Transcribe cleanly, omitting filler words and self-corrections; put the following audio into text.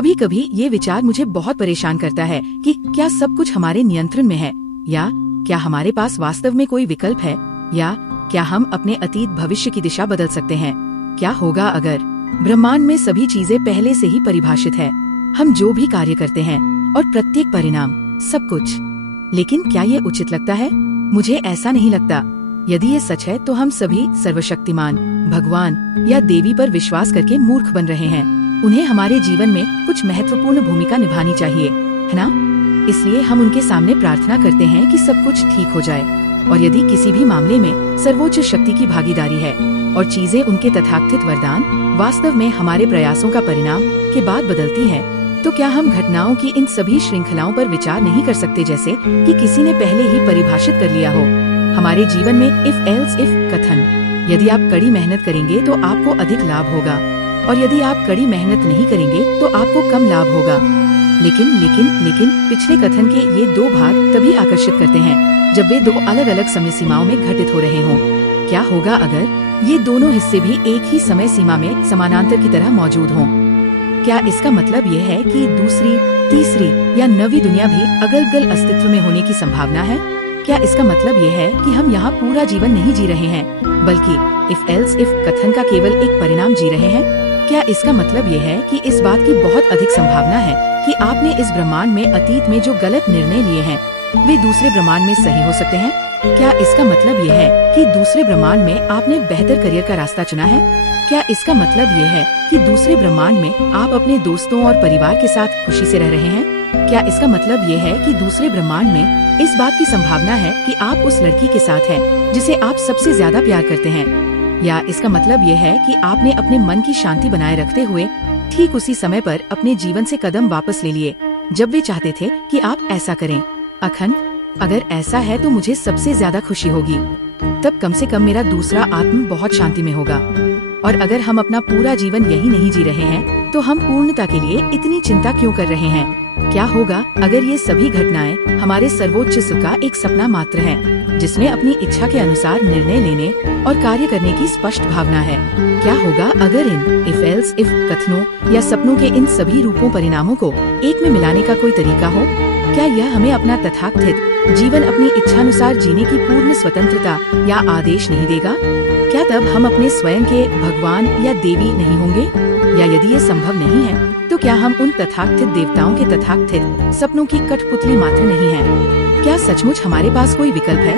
कभी कभी ये विचार मुझे बहुत परेशान करता है कि क्या सब कुछ हमारे नियंत्रण में है, या क्या हमारे पास वास्तव में कोई विकल्प है, या क्या हम अपने अतीत भविष्य की दिशा बदल सकते हैं। क्या होगा अगर ब्रह्मांड में सभी चीजें पहले से ही परिभाषित है, हम जो भी कार्य करते हैं और प्रत्येक परिणाम, सब कुछ। लेकिन क्या ये उचित लगता है? मुझे ऐसा नहीं लगता। यदि ये सच है तो हम सभी सर्वशक्तिमान भगवान या देवी पर विश्वास करके मूर्ख बन रहे हैं। उन्हें हमारे जीवन में कुछ महत्वपूर्ण भूमिका निभानी चाहिए, है ना? इसलिए हम उनके सामने प्रार्थना करते हैं कि सब कुछ ठीक हो जाए। और यदि किसी भी मामले में सर्वोच्च शक्ति की भागीदारी है और चीजें उनके तथाकथित वरदान वास्तव में हमारे प्रयासों का परिणाम के बाद बदलती है, तो क्या हम घटनाओं की इन सभी श्रृंखलाओं पर विचार नहीं कर सकते जैसे कि किसी ने पहले ही परिभाषित कर लिया हो? हमारे जीवन में इफ एल्स इफ कथन। यदि आप कड़ी मेहनत करेंगे तो आपको अधिक लाभ होगा, और यदि आप कड़ी मेहनत नहीं करेंगे तो आपको कम लाभ होगा। लेकिन पिछले कथन के ये दो भाग तभी आकर्षित करते हैं जब वे दो अलग अलग समय सीमाओं में घटित हो रहे हों। क्या होगा अगर ये दोनों हिस्से भी एक ही समय सीमा में समानांतर की तरह मौजूद हों? क्या इसका मतलब ये है कि दूसरी, तीसरी या नवी दुनिया भी अगल-गल अस्तित्व में होने की संभावना है? क्या इसका मतलब ये है कि हम यहाँ पूरा जीवन नहीं जी रहे हैं, बल्कि इफ एल्स इफ कथन का केवल एक परिणाम जी रहे हैं? क्या इसका मतलब ये है कि इस बात की बहुत अधिक संभावना है कि आपने इस ब्रह्मांड में अतीत में जो गलत निर्णय लिए हैं, वे दूसरे ब्रह्मांड में सही हो सकते हैं? क्या इसका मतलब ये है कि दूसरे ब्रह्मांड में आपने बेहतर करियर का रास्ता चुना है? क्या इसका मतलब ये है कि दूसरे ब्रह्मांड में आप अपने दोस्तों और परिवार के साथ खुशी से रह रहे हैं? क्या इसका मतलब ये है कि दूसरे ब्रह्मांड में इस बात की संभावना है कि आप उस लड़की के साथ हैं जिसे आप सबसे ज्यादा प्यार करते हैं? या इसका मतलब ये है कि आपने अपने मन की शांति बनाए रखते हुए ठीक उसी समय पर अपने जीवन से कदम वापस ले लिए जब वे चाहते थे कि आप ऐसा करें? अखंड, अगर ऐसा है तो मुझे सबसे ज्यादा खुशी होगी। तब कम से कम मेरा दूसरा आत्म बहुत शांति में होगा। और अगर हम अपना पूरा जीवन यही नहीं जी रहे हैं, तो हम पूर्णता के लिए इतनी चिंता क्यों कर रहे हैं? क्या होगा अगर ये सभी घटनाएं हमारे सर्वोच्च सुख का एक सपना मात्र है, जिसमें अपनी इच्छा के अनुसार निर्णय लेने और कार्य करने की स्पष्ट भावना है? क्या होगा अगर इन इफ एल्स इफ कथनों या सपनों के इन सभी रूपों परिणामों को एक में मिलाने का कोई तरीका हो? क्या यह हमें अपना तथाकथित जीवन अपनी इच्छानुसार जीने की पूर्ण स्वतंत्रता या आदेश नहीं देगा? क्या तब हम अपने स्वयं के भगवान या देवी नहीं होंगे? या यदि ये संभव नहीं है, तो क्या हम उन तथाकथित देवताओं के तथाकथित सपनों की कठपुतली मात्र नहीं हैं? क्या सचमुच हमारे पास कोई विकल्प है?